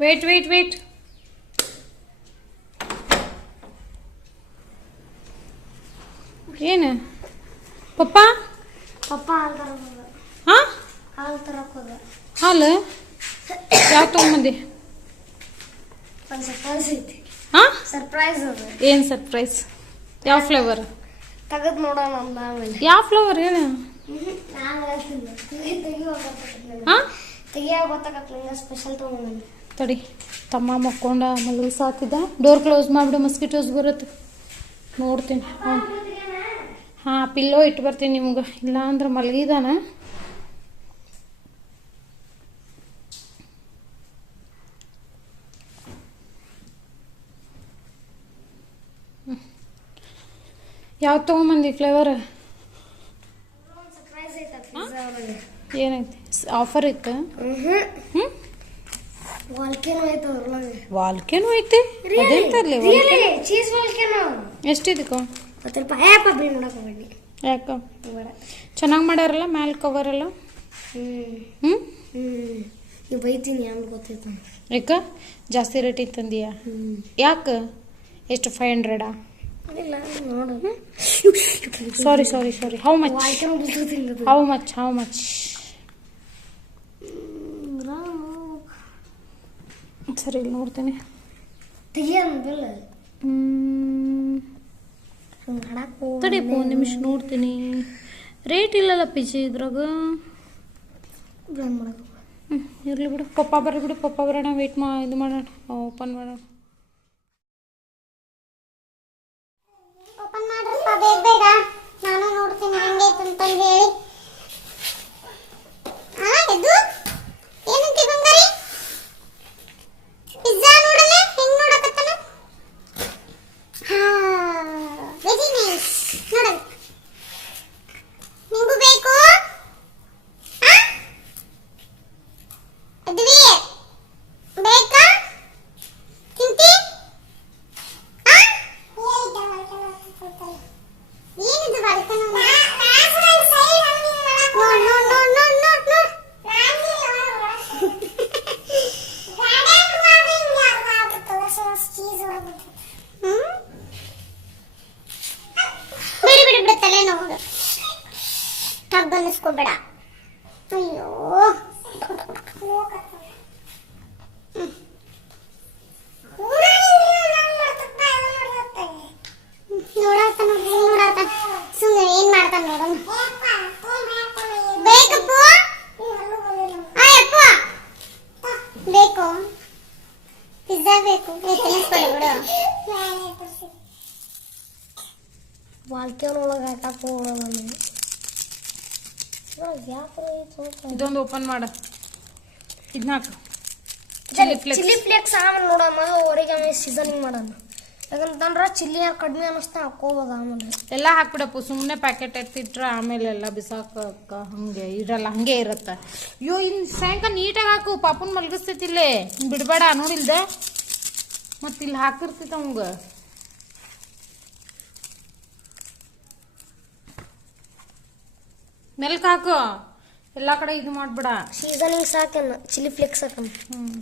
Wait wait wait ಏನು? ಪಪ್ಪ? ಪಪ್ಪ ಹಾ? ಹಾಲು ತರಕ್ ಹೋದ. ಹಾಲು? ಯಾವ ತೊಗೊಂಬಂದಿ? ಒಂದು ಸರ್ಪ್ರೈಸ್ ಐತಿ. ಹಾ? ಸರ್ಪ್ರೈಸ್ ಅದು. ಏನು ಸರ್ಪ್ರೈಸ್ ಯಾವ ಫ್ಲೇವರ್ ತೆಗೆದು ನೋಡೋಣ ಆಮೇಲೆ. ಯಾವ ಫ್ಲೇವರ್ ಹೇಳು ನಾನು ಗೊತ್ತಾಗತ್ತೆ ಹಾ? ತೆಗಿಯಾಗ ಗೊತ್ತಾಗತ್ತೆ ಸ್ಪೆಷಲ್ ತೊಗೊಂಡು ತಡಿ. ತಮ್ಮ ಮಕ್ಕೊಂಡ ಮಲಗಿ ಸಾತಿದ್ದ ಡೋರ್ ಕ್ಲೋಸ್ ಮಾಡಿಬಿಡು ಮಸ್ಕಿಟೋಸ್ ಬರುತ್ತೆ. ನೋಡ್ತೀನಿ. ಹಾಂ ಹಾಂ ಪಿಲ್ಲೋ ಇಟ್ಟು ಬರ್ತೀನಿ ನಿಮ್ಗೆ. ಇಲ್ಲ ಅಂದ್ರೆ ಮಲಗಿದಾನ ಯಾವ ತಗೊಂಬಂದಿ ಫ್ಲೇವರ್ ಏನೈತಿ? ಆಫರ್ ಇತ್ತು? ಹ್ಞೂ ವಾಲ್ಕೇನೋ ಐತೆ ಅದ್ರೊಳಗೆ. ವಾಲ್ಕೇನು ಐತಿ? ಚೀಸ್ ವಾಲ್ಕೇನೋ ಎಷ್ಟಿದಕ್ಕೋ? ಹತ್ತು ರೂಪಾಯಿ. ಯಾಕ? ಚೆನ್ನಾಗಿ ಮಾಡ್ಯಾರಲ್ಲ ಮ್ಯಾಲ್ ಕವರ್ ಎಲ್ಲ? ಹ್ಞೂ ನೀವು ಬೈತೀನಿ ಗೊತ್ತೈತೆ ಯಾಕ? ಜಾಸ್ತಿ ರೇಟ್ ತಂದೀಯ? ಯಾಕ? ಎಷ್ಟು? ಫೈವ್ ಹಂಡ್ರೆಡಾ ಇಲ್ಲ ನೋಡು sorry sorry sorry how much how much how much ಸರಿ ಇಲ್ಲಿ ನೋಡ್ತೀನಿ. ತಡಿಯಪ್ಪ ಒಂದು ನಿಮಿಷ ನೋಡ್ತೀನಿ. ರೇಟ್ ಇಲ್ಲಲ್ಲ ಪಿಜಿ ಇದ್ರಾಗ? ಹ್ಞೂ ಇರಲಿ ಬಿಡು. ಪಪ್ಪ ಬರ್ರಿ ಬಿಡು ಪಪ್ಪ ಬರೋಣ ವೆಯ್ಟ್ ಮಾ ಇದು ಮಾಡೋಣ ಓಪನ್ ಮಾಡೋಣ ಓಪನ್ ಮಾಡ್ರಪ್ಪ ಬೇಗ ಬೇಗ ನಾನು ನೋಡ್ತೀನಿ ಹೆಂಗೈತೆ ಅಂತಂದು ಹೇಳಿ ಹಾ ಇದು ಏನಂತಿ ಬಂಗಾರಿ ಪಿಜ್ಜಾ ನೋಡಲೆ ಹೆಂಗ್ ನೋಡಕತ್ತಾನ ಹಾ ವೆರಿ ನೈಸ್ ನೋಡಲ್ ನಿಂಗೂ ಬೇಕು ಆ ಅದ್ವಿ ಬೇಕಾ ತಿಂತಿ ಆ ಏನಿದು ಬಾಲ್ಕನಿ ನೋಡ್ ನೋಡ್ ನೋಡ್ ನೋಡ್ ನೋಡ್ ನೋಡ್ ಹ್ಮ್? ಬಿಡು ಬಿಡು ಬಿಡು ತಲೆ ನೋಡು ಟಗ್ ಅನ್ನಿಸ್ಕೋಬೇಡ ಅಯ್ಯೋ ಹ್ಮ್. ನೋಡಾತ ನೋಡ್ರಿ ನೋಡಾತ ಸುಮ್ಮನೆ ಏನ್ ಮಾಡ್ತಾನ ನೋಡೋಣ ಬೇಕಪ್ಪ ಅಯ್ಯೋ. ಬೇಕು ಪಿಜ್ಜಾ ಬೇಕು ವಾಲ್ಕೇನ್ ಒಳಗೆ ಹಾಕಕ್ ಹೋಗೋಣ ಇದೊಂದು ಓಪನ್ ಮಾಡ. ಇದನ್ನ ಹಾಕು. ಚಿಲ್ಲಿ ಫ್ಲೇಕ್ಸ್ ಆಮೇಲೆ ನೋಡಮ್ಮ ಹೊರಗೆ ಆಮೇಲೆ ಸೀಸನಿಂಗ್ ಮಾಡೋಣ. ಯಾಕಂತಂದ್ರೆ ಚಿಲ್ಲಿ ಕಡಿಮೆ ಅನ್ನಿಸ್ತಾ ಹಾಕೋಬೋದು ಆಮೇಲೆ. ಎಲ್ಲ ಹಾಕ್ಬಿಡಪ್ಪು ಸುಮ್ಮನೆ ಪ್ಯಾಕೆಟ್ ಎತ್ತಿಟ್ರೆ ಆಮೇಲೆ ಎಲ್ಲ ಬಿಸಾಕ ಹಂಗೆ ಇರಲ್ಲ ಹಂಗೆ ಇರತ್ತೆ. ಅಯ್ಯೋ ಇನ್ನು ಸಾಯಂಕಾಲ ನೀಟಾಗಿ ಹಾಕು ಪಾಪನ್ ಮಲಗಿಸ್ತೈತಿ ಇಲ್ಲೇ. ಬಿಡಬೇಡ ನೋಡಿಲ್ದೆ? ಮತ್ತೆ ಇಲ್ಲಿ ಹಾಕಿರ್ತೈತೆ ಅವಂಗ. ಮೆಲ್ಕ್ ಹಾಕು. ಎಲ್ಲ ಕಡೆ ಇದು ಮಾಡ್ಬಿಡ. ಸೀಸನಿಂಗ್ ಸಾಕನ್ನ ಚಿಲ್ಲಿ ಫ್ಲೇಕ್ಸ್ ಹಾಕಮ್ಮ. ಹ್ಮ್.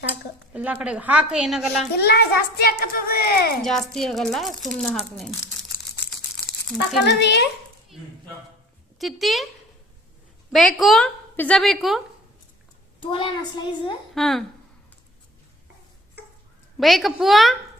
ಸಾಕು. ಎಲ್ಲ ಕಡೆ ಹಾಕ ಏನಾಗಲ್ಲ. ಇಲ್ಲ ಜಾಸ್ತಿ ಹಾಕತ್ತದ. ಜಾಸ್ತಿ ಆಗಲ್ಲ ಸುಮ್ಮನೆ ಹಾಕ ನೀನು. ತಿತ್ತಿ. ಬೇಕು ಪಿಜ್ಜಾ ಬೇಕು. ತೋಲೆನ ಸ್ಲೈಸ್ ಹಾಂ. Baik, Kepua.